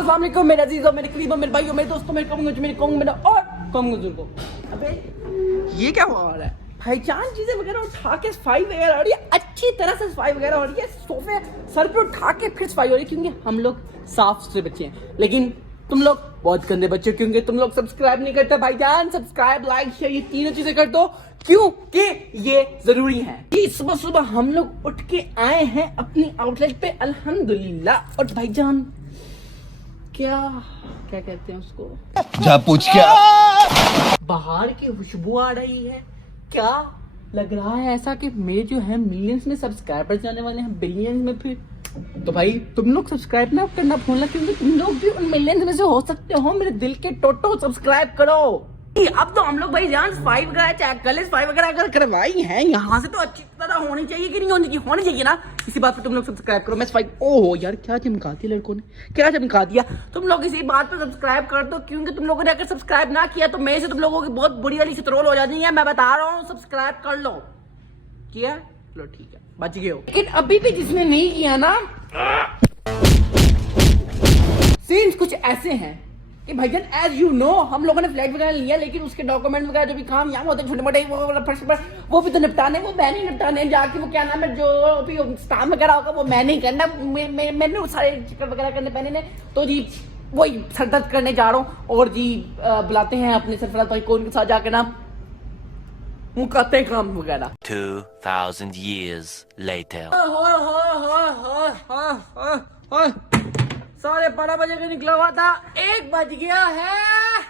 अस्सलाम वालेकुम मेरे अजीजों, मेरे करीबों, मेरे भाइयों, मेरे दोस्तों, मेरे कौम मेरा और कौम बुजुर्गों। अबे ये क्या हुआ है भाईजान? चीजें वगैरह उठा के सफाई वगैरह हो रही है, अच्छी तरह से सफाई वगैरह हो रही है, सोफे सर पे उठा के फिर सफाई हो रही है, क्योंकि हम लोग साफ सुथरे बच्चे हैं। लेकिन तुम लोग बहुत गंदे बच्चे, क्योंकि तुम लोग सब्सक्राइब नहीं करते भाईजान। सब्सक्राइब, लाइक, शेयर, ये तीनों चीजें कर दो, क्योंकि ये जरूरी है। सुबह सुबह हम लोग उठ के आए हैं अपनी आउटलेट पे अल्हम्दुलिल्लाह। और भाईजान क्या क्या कहते हैं उसको, जा पूछ क्या बाहर की खुशबू आ रही है। क्या लग रहा है ऐसा कि मेरे जो है मिलियंस में सब्सक्राइबर जाने वाले हैं बिलियंस में। फिर तो भाई तुम लोग सब्सक्राइब ना करना भूलना, क्योंकि तुम लोग भी उन मिलियंस में से हो सकते हो। मेरे दिल के टोटो सब्सक्राइब करो। अब तो हम लोग भाई जान सफाई वगैरह चेक कर ले, सफाई वगैरह अगर करवाई है यहाँ से तो अच्छी तरह होनी चाहिए कि नहीं होनी चाहिए ना। इसी बात पे तुम लोग सब्सक्राइब करो। मैं सफाई, ओहो यार क्या चमका दिया लड़कों ने, क्या चमका दिया। तुम लोग इसी बात पे सब्सक्राइब कर दो, क्योंकि तुम लोगों ने अगर सब्सक्राइब ना किया तो मेरे से तुम लोगों की बहुत बुरी वाली से ट्रोल हो जानी है। मैं बता रहा हूँ, सब्सक्राइब कर लो। किया? चलो ठीक है, बच गए हो। लेकिन अभी भी जिसने नहीं किया ना, सीन्स कुछ ऐसे हैं कि भाईजान एज यू नो हम लोगों ने फ्लैट वगैरह लिया, लेकिन उसके डॉक्यूमेंट वगैरह जो भी काम यहाँ होते हैं छोटे मोटे वो भी तो निपटाने, वो मैं नहीं निपटाने जाके, वो क्या नाम है जो भी स्टाम्प वगैरह होगा वो मैं नहीं करना। मैंने वो सारे चक्कर वगैरह करने पहने ने, तो जी वही सरदर्द करने जा रहा हूँ। और जी बुलाते हैं अपने सरफराज भाई को, उनके साथ जाके ना मुकाते हैं काम वगैरह। 2000 years later. साढ़े 12 बजे का निकला हुआ था, 1 बज गया है।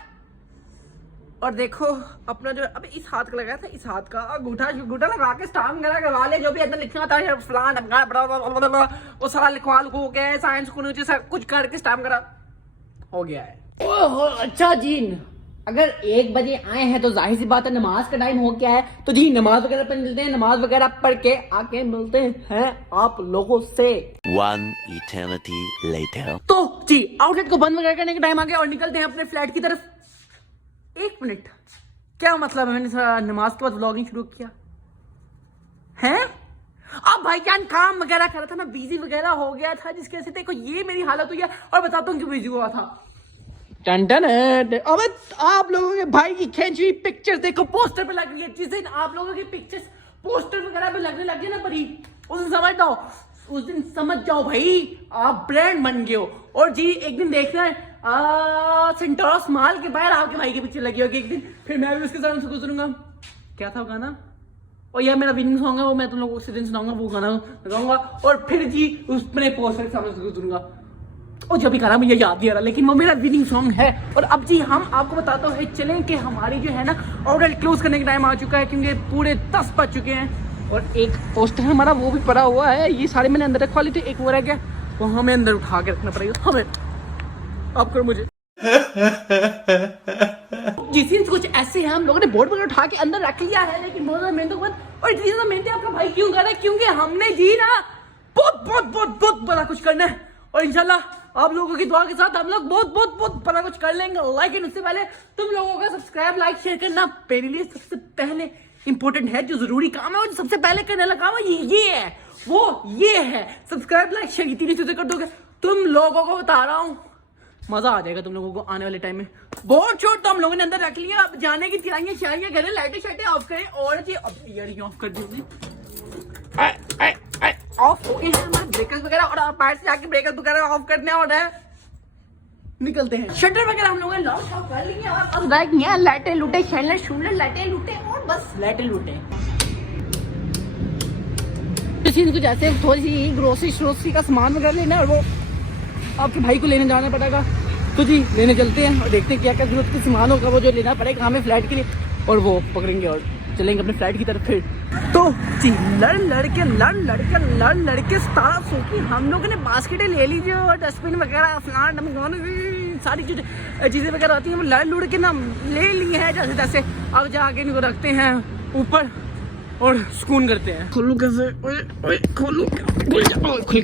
और देखो अपना जो अभी इस हाथ का लगाया था, इस हाथ का अंगूठा लगा के स्टाम्प वगैरह करवा ले, जो भी अंदर लिखना था फलान वो सारा लिखवा लिखो के साइंस कुछ करके स्टाम्प करा हो गया है। ओहो अच्छा जी, अगर 1 बजे आए हैं तो जाहिर सी बात है नमाज का टाइम हो गया है, तो जी नमाज वगैरह पढ़ मिलते हैं। नमाज वगैरह पढ़ के आके मिलते हैं आप लोगों से 1 eternity later. तो जी आउटलेट को बंद वगैरह करने का टाइम आ गया और निकलते हैं अपने फ्लैट की तरफ। 1 मिनट, क्या मतलब है? मैंने नमाज के बाद व्लॉगिंग शुरू किया है। अब भाईजान काम वगैरह कर रहा था, मैं बिजी वगैरह हो गया था, जिसकी वजह से देखो ये मेरी हालत हुई है। और बताता हूँ क्यों बिजी हुआ था। टन टन अब आप लोगों के भाई की खींची हुई पिक्चर्स देखो पोस्टर पे लग रही है। जिस दिन आप लोगों की पिक्चर्स पोस्टर वगैरह पे लगने लग गए ना परी, उस दिन समझ जाओ भाई आप ब्रांड बन गए हो। और जी एक दिन देखना है सेंटोरस मॉल के बाहर आपके भाई की पिक्चर लगी होगी एक दिन, फिर मैं भी उसके साथ गुजरूंगा। क्या था वो गाना? और यह मेरा विनिंग सॉन्ग है, वो मैं तुम लोगों को उसी दिन सुनाऊंगा, वो गाना लगाऊंगा और फिर जी उसमें पोस्टर के सामने गुजरूंगा। और जब भी गाना मुझे याद नहीं आ रहा, लेकिन वो मेरा विनिंग सॉन्ग है। और अब जी हम आपको बताते हैं चलें कि हमारी जो है ना ऑर्डर क्लोज करने का टाइम आ चुका है, क्योंकि पूरे 10 बज चुके हैं। और एक पोस्टर हमारा वो भी पड़ा हुआ है, ये सारे मैंने अंदर रखवा ली थी, एक वो रह गया, वो हमें अंदर उठा के रखना पड़ेगा हमें। आप करो मुझे जिस कुछ ऐसे हैं, हम लोगों ने बोर्ड वगैरह उठा के अंदर रख लिया है, लेकिन बहुत ज्यादा मेहनत के बाद। और इतनी ज्यादा मेहनत आपका भाई क्यों कर रहा है? क्योंकि हमने जी ना बहुत बड़ा कुछ करना है। और इंशाल्लाह आप लोगों की दुआ के साथ हम लोग बहुत बड़ा कुछ कर लेंगे। लेकिन उससे पहले तुम लोगों का सब्सक्राइब, लाइक, शेयर करना मेरे लिए सबसे पहले इंपॉर्टेंट है। जो जरूरी काम है वो सबसे पहले करने लगा हुआ ये है सब्सक्राइब, लाइक, शेयर, 3 चीजें कर दोगे तुम लोगों को बता रहा हूँ मजा आ जाएगा तुम लोगों को आने वाले टाइम में। बोर्ड शोर्ट तो हम लोगों ने अंदर रख लिया, अब जाने की तैयारियां शायरियां करें, लाइटें शाइटें ऑफ करें। और जी अब ईयरिंग ऑफ कर दी ऑफ हो गए हैं हमारे ब्रेकर्स वगैरह, और आप बाहर से जाके ब्रेकर्स वगैरह ऑफ करने और निकलते हैं। शटर वगैरह हम लोगों ने लॉक ऑफ कर लिए और अब बैग नहीं है, लाइटें लूटे, शैलर लाइटें लूटे और बस लाइटें लूटे। कुछ ऐसे थोड़ी सी ग्रोसरी का सामान वगैरह लेना है, और वो आपके भाई को लेने जाना पड़ेगा। तो जी लेने चलते हैं और देखते हैं क्या क्या जरूरत का सामान होगा वो जो लेना पड़ेगा हमें फ्लैट के लिए, और वो पकड़ेंगे और चलेंगे अपने फ्लैट की तरफ। फिर तो जी लड़ लड़के सारा सोची हम लोगों ने बास्केटें ले लीजिए और डस्टबिन वगैरह फलान सारी चीज़ें वगैरह आती हैं, वो लड़ के ना ले लिए हैं जैसे तैसे। अब जाके इनको रखते हैं ऊपर और सुकून करते हैं। खोलू कैसे? खोलू खुल गया।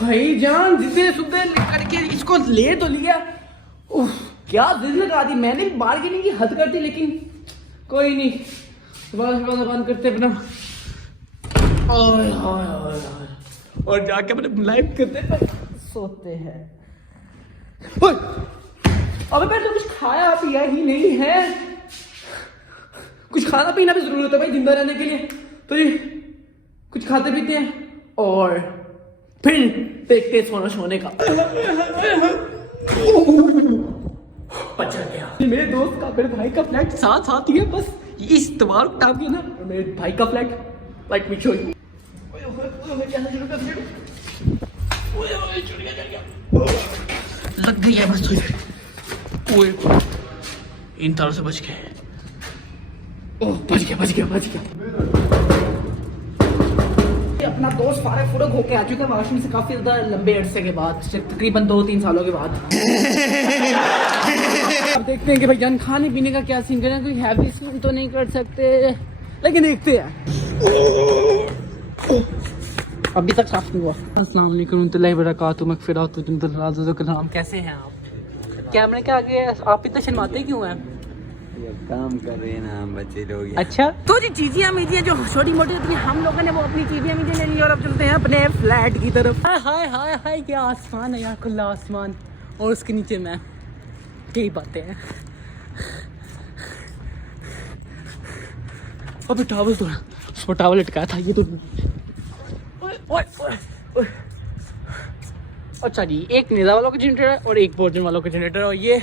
भाई जान जितने सुबह करके इसको ले तो लिया, क्या दिल लगा दी मैंने, बार्गेनिंग की हद कर दी, लेकिन कोई नहीं, बंद करते अपना और जाके अपने लाइफ करते सोते हैं। ओए! अबे मैंने तो कुछ खाया पिया ही नहीं है। कुछ खाना पीना भी जरूरी होता है भाई जिंदा रहने के लिए, तो ये कुछ खाते पीते हैं और फिर देखते हैं सोने का। बचा गया। मेरे दोस्त का, मेरे भाई का फ्लैट साथ ही है, बस इस दीवार को टाप के ना मेरे भाई का flat. Like me show you. लग गई है बस। ओए इन तारों से बच गए। ओह बच गया। अपना दोस्त फारग फुरग होके आ चुका है वॉशरूम से काफी ज्यादा लंबे अरसे के बाद, तकरीबन 2-3 सालों के बाद। अब देखते हैं कि भाई जान खाने पीने का क्या सीन करें। कोई हैवी सीन तो नहीं कर सकते, लेकिन देखते हैं। अभी तक साफ नहीं हुआ। अस्सलाम वालेकुम रहमतुल्लाहि व बरकातुहू। मगफिरत। कैसे हैं आप? कैमरे के आगे आप इतना शर्माते क्यों हैं? काम कर रहे हैं ना हम बच्चे लोग। अच्छा तो जी चीजियां मीजियां जो छोटी मोटी होती है, हम लोगों ने वो अपनी चीजियां मीजियां ले ली और अब चलते हैं अपने फ्लैट की तरफ। हाय क्या आसमान है यार, खुला आसमान और उसके नीचे मैं। यही बातें हैं। अबे टावल तो उसको टावल लटकाया था ये तो। ओए। अच्छा जी, एक निज़ा वालों का जनरेटर है और एक बोर्जन वालों का जनरेटर है, और ये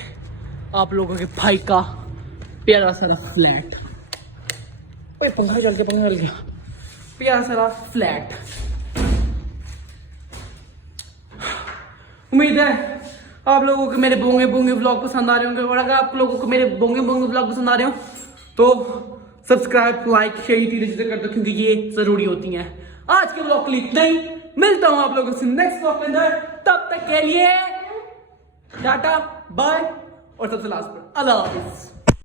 आप लोगों के भाई का प्यारा सारा फ्लैट। ओए पंखा चल गया। प्यारा सारा फ्लैट। उम्मीद है आप लोगों को मेरे बोंगे व्लॉग पसंद आ रहे होंगे, और अगर आप लोगों को मेरे बोंगे व्लॉग पसंद आ रहे हो तो सब्सक्राइब, लाइक, शेयर ये चीजें कर दो, क्योंकि ये जरूरी होती हैं। आज के व्लॉग के लिए इतना ही। मिलता हूं आप लोगों से नेक्स्ट व्लॉग के अंदर। तब तक के लिए टाटा बाय और सबसे लास्ट पर अल्लाह हाफिज।